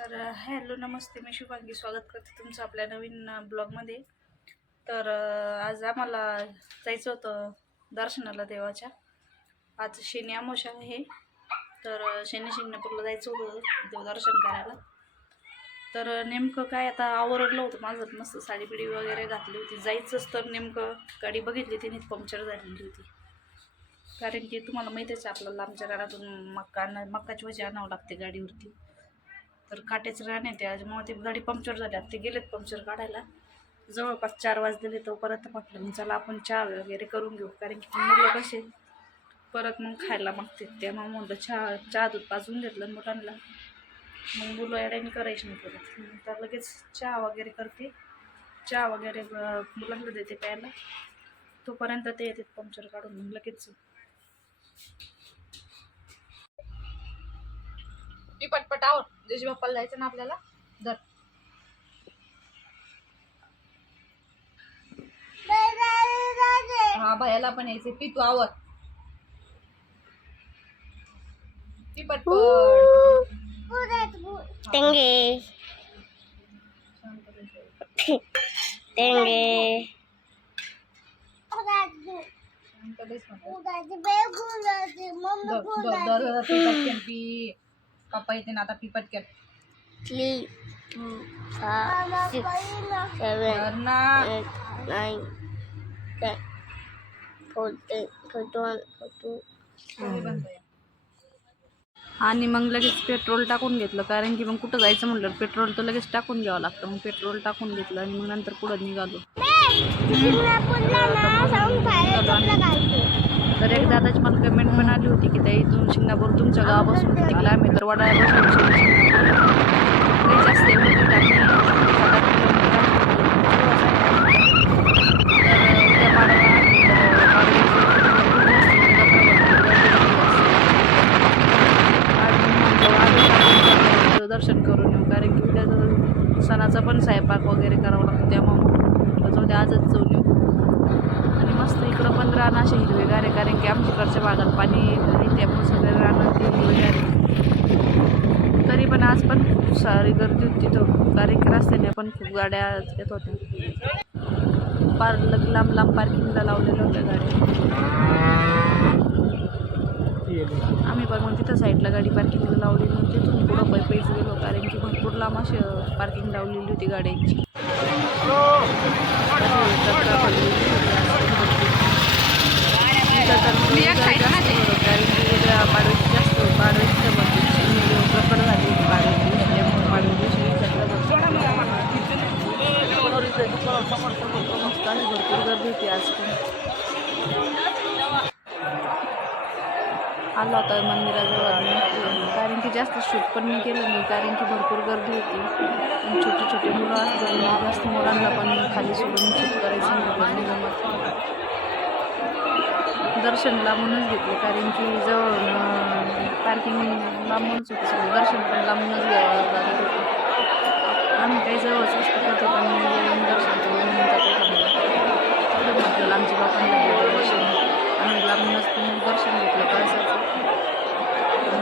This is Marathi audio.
तर हॅलो नमस्ते. मी शुभांगी स्वागत करते तुमचं आपल्या नवीन ब्लॉगमध्ये. तर आज आम्हाला जायचं होतं दर्शनाला देवाच्या. आज शनी अमोशा आहे. तर शनी शिंगणापूरला जायचं होतं देवदर्शन करायला. तर नेमकं काय आता आवरलं होतं माझं. मस्त साडी पिढी वगैरे घातली होती. जायचंच तर नेमकं गाडी बघितली तिने पंक्चर झालेली होती. कारण की तुम्हाला माहितीच आहे आपल्याला आमच्या घरातून मक्का आण मक्काची भाजी आणावं लागते गाडीवरती. तर काट्याचं ते. आज मग ती गाडी पंक्चर झाल्या ते गेलेत पंक्चर काढायला. जवळपास चार वाजलेले तोपर्यंत म्हटलं मग चला आपण चहा वगैरे करून घेऊ. कारण की मुलं कसे परत मग खायला मागते. मग म्हणलं चहा चहा दूध पाजून घेतलं मुलांना. मग मुलं अडॅनी करायची नाही परत. मग तर लगेच चहा वगैरे करते. चहा वगैरे मुलांना देते प्यायला. तोपर्यंत ते येतात पंक्चर काढून. मग लगेच ती पटपटावर जशी बाप्पाला जायचं ना आपल्याला जर हा भयाला पण यायचे ती तू आवर ती पटपट बस म्हटलं. दर- पी पप्पा येते ना आता पी पटकन Three, two, five, six, seven, धर ना eight, nine, ten, fourteen, forty-one, forty-two. सगळे बंद आहे. आणि मग लगेच पेट्रोल टाकून घेतलं कारण की मग कुठं जायचं म्हटलं पेट्रोल तर लगेच टाकून घ्यावं लागतं मग पेट्रोल टाकून घेतलं आणि मग नंतर पुढं निघालो तर एक दादाची मला कमेंट पण आली होती की त्या इथून शिंगणापूर तुमच्या गावापासून किती लांब आहे तर वडाळ्यापासून जास्त किलोमीटर तर दर्शन करून येऊ कारण की उद्या सणाचा पण स्वयंपाक वगैरे करावा लागतो त्यामुळे जाऊ दे आजच जाऊन येऊ. आणि इकडं पण रान असे हिरवेगार आहे कारण की आमच्याकडच्या भागात पाणी नाही त्यामुळे सगळे रानं ते हिरवेगार तरी पण आज पण खूप सारी गर्दी होती तिथं. कारण की रस्त्याने पण खूप गाड्या येत होत्या. पार लांब लांब पार्किंगला लावलेल्या होत्या गाड्या. आम्ही पण मग तिथं साईडला गाडी पार्किंगला लावलेली होती. तिथून पुढं पै पैसे गेलो कारण की भरपूर लांब अशी पार्किंग लावलेली होती गाड्यांची मी एक side ला नाही. कारण की उद्या पाडव्याची जास्त पाडव्याची प्रकट झाली पाडव्याची त्यामुळे पाडव्या दिवशी मस्त भरपूर गर्दी होती आज पण. आलो आता मंदिराजवळ कारण की जास्त शूट पण मी केलं नाही कारण की भरपूर गर्दी होती. छोटी छोटे छोटे मुलं असतात जास्त मुलांना पण खाली सोडून शूट करायचं नाही जमत. दर्शन लांबूनच घेतले कारण की जवळ पार्किंग लांबूनच होतं सगळं. दर्शन पण लांबूनच घ्यावं लागत होतं. आम्ही काही जवळच असतो करतो पण दर्शन